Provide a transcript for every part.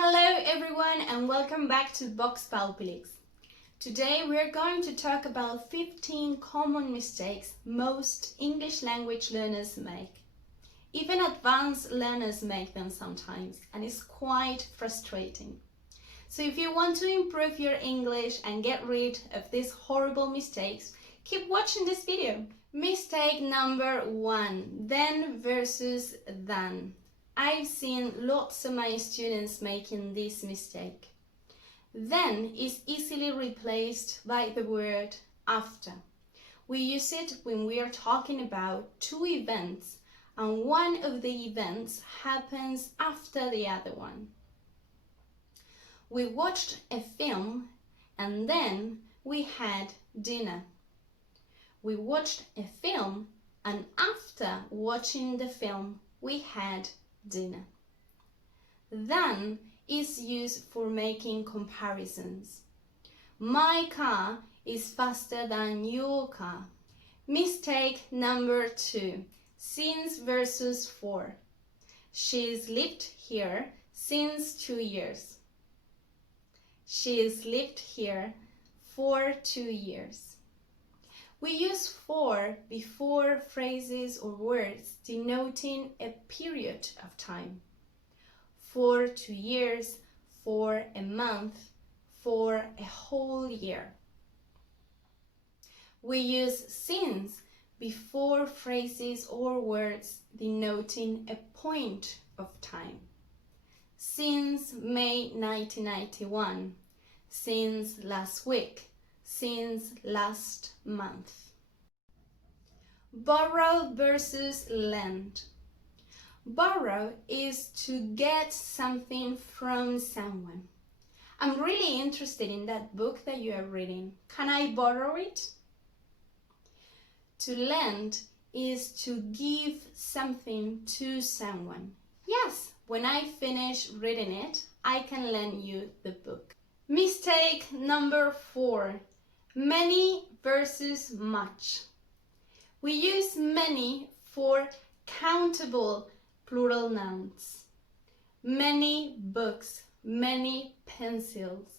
Hello everyone and welcome back to Vox Palpilix. Today we're going to talk about 15 common mistakes most English language learners make. Even advanced learners make them sometimes, and it's quite frustrating. So if you want to improve your English and get rid of these horrible mistakes, keep watching this video. Mistake number 1, then versus than. I've seen lots of my students making this mistake. Then is easily replaced by the word after. We use it when we are talking about two events and one of the events happens after the other one. We watched a film and then we had dinner. We watched a film and after watching the film we had dinner. Than is used for making comparisons. My car is faster than your car. Mistake number 2, since versus for. She's lived here since 2 years. She's lived here for 2 years. We use for before phrases or words denoting a period of time. For 2 years, for a month, for a whole year. We use since before phrases or words denoting a point of time. Since May 1991, since last week, since last month. Borrow versus lend. Borrow is to get something from someone. I'm really interested in that book that you are reading. Can I borrow it? To lend is to give something to someone. Yes, when I finish reading it, I can lend you the book. Mistake number 4, many versus much. We use many for countable plural nouns. Many books, many pencils,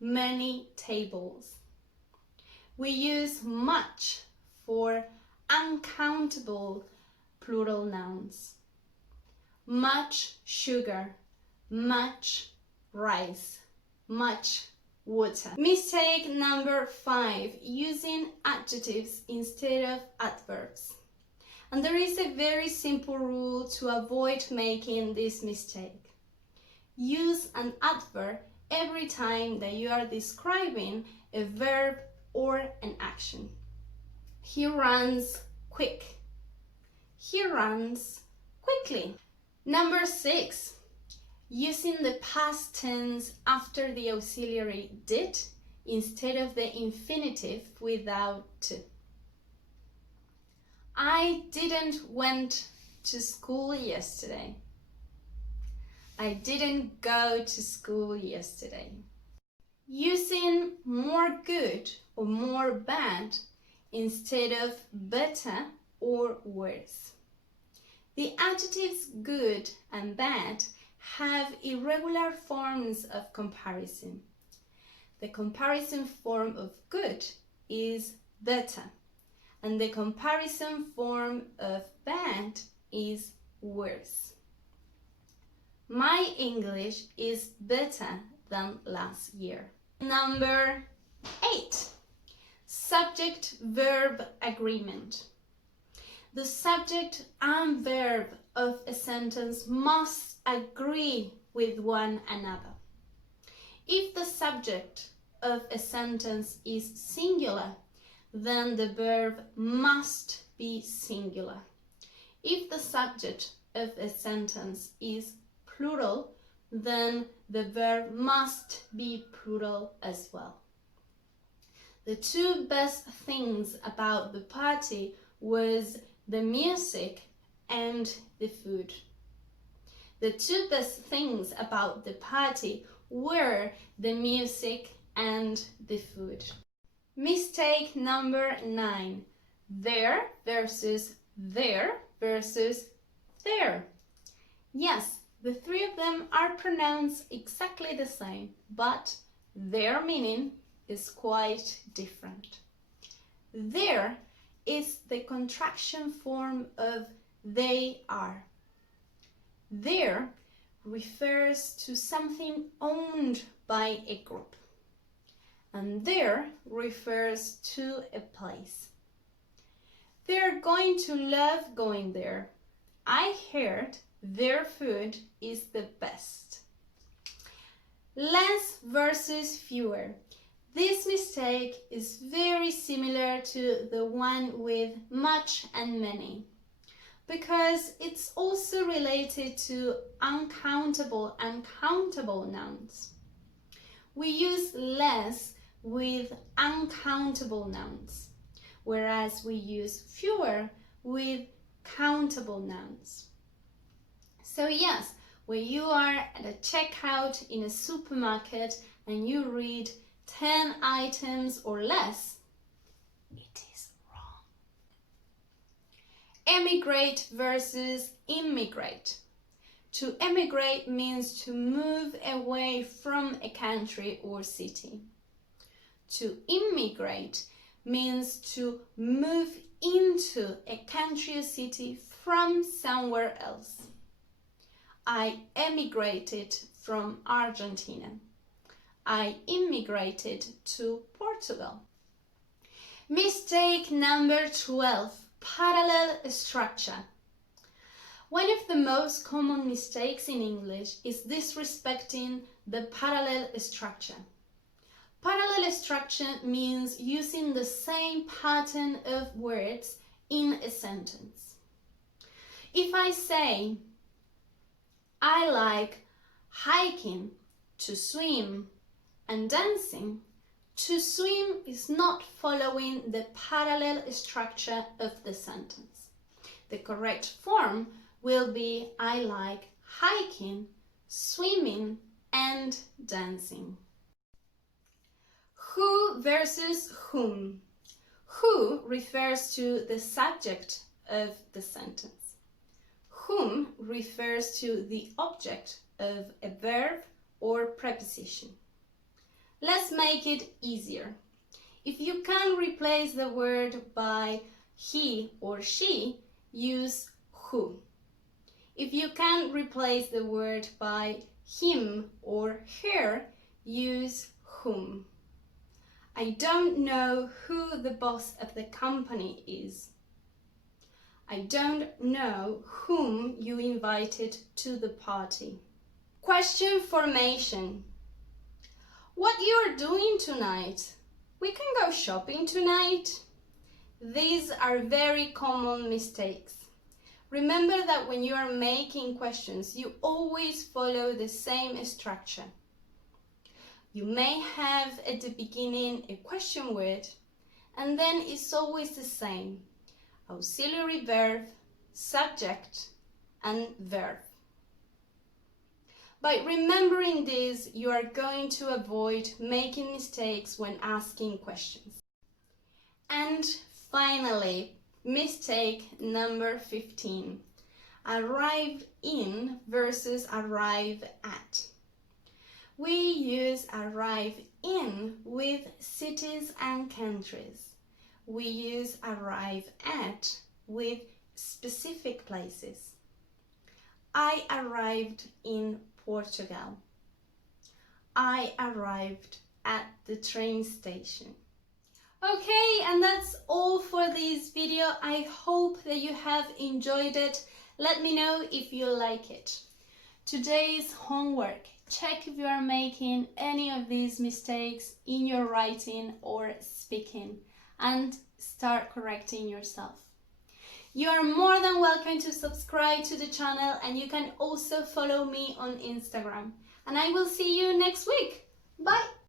many tables. We use much for uncountable plural nouns. Much sugar, much rice, much water. Mistake number 5, using adjectives instead of adverbs. And there is a very simple rule to avoid making this mistake. Use an adverb every time that you are describing a verb or an action. He runs quick. He runs quickly. Number 6, using the past tense after the auxiliary did instead of the infinitive without to. I didn't went to school yesterday. I didn't go to school yesterday. Using more good or more bad instead of better or worse. The adjectives good and bad have irregular forms of comparison. The comparison form of good is better, and the comparison form of bad is worse. My English is better than last year. Number 8, subject-verb agreement. The subject and verb of a sentence must agree with one another. If the subject of a sentence is singular, then the verb must be singular. If the subject of a sentence is plural, then the verb must be plural as well. The 2 best things about the party was the music and the food. The 2 best things about the party were the music and the food. Mistake number 9, there versus there. Yes, The three of them are pronounced exactly the same, but their meaning is quite different. There is the contraction form of they are. There refers to something owned by a group, and there refers to a place. They're going to love going there. I heard their food is the best. Less versus fewer. This mistake is very similar to the one with much and many, because it's also related to uncountable and countable nouns. We use less with uncountable nouns, whereas we use fewer with countable nouns. So yes, when you are at a checkout in a supermarket and you read 10 items or less, it is wrong. Emigrate versus immigrate. To emigrate means to move away from a country or city. To immigrate means to move into a country or city from somewhere else. I emigrated from Argentina. I immigrated to Portugal. Mistake number 12, parallel structure. One of the most common mistakes in English is disrespecting the parallel structure. Parallel structure means using the same pattern of words in a sentence. If I say, I like hiking, to swim, and dancing, to swim is not following the parallel structure of the sentence. The correct form will be I like hiking, swimming, and dancing. Who versus whom. Who refers to the subject of the sentence. Whom refers to the object of a verb or preposition. Let's make it easier. If you can replace the word by he or she, use who. If you can replace the word by him or her, use whom. I don't know who the boss of the company is. I don't know whom you invited to the party. Question formation. What you are doing tonight? We can go shopping tonight. These are very common mistakes. Remember that when you are making questions, you always follow the same structure. You may have at the beginning a question word, and then it's always the same. Auxiliary verb, subject, and verb. By remembering this, you are going to avoid making mistakes when asking questions. And finally, mistake number 15. Arrive in versus arrive at. We use arrive in with cities and countries. We use arrive at with specific places. I arrived in Portugal. I arrived at the train station. Okay, and that's all for this video. I hope that you have enjoyed it. Let me know if you like it. Today's homework. Check if you are making any of these mistakes in your writing or speaking, and start correcting yourself. You are more than welcome to subscribe to the channel, and you can also follow me on Instagram. And I will see you next week. Bye!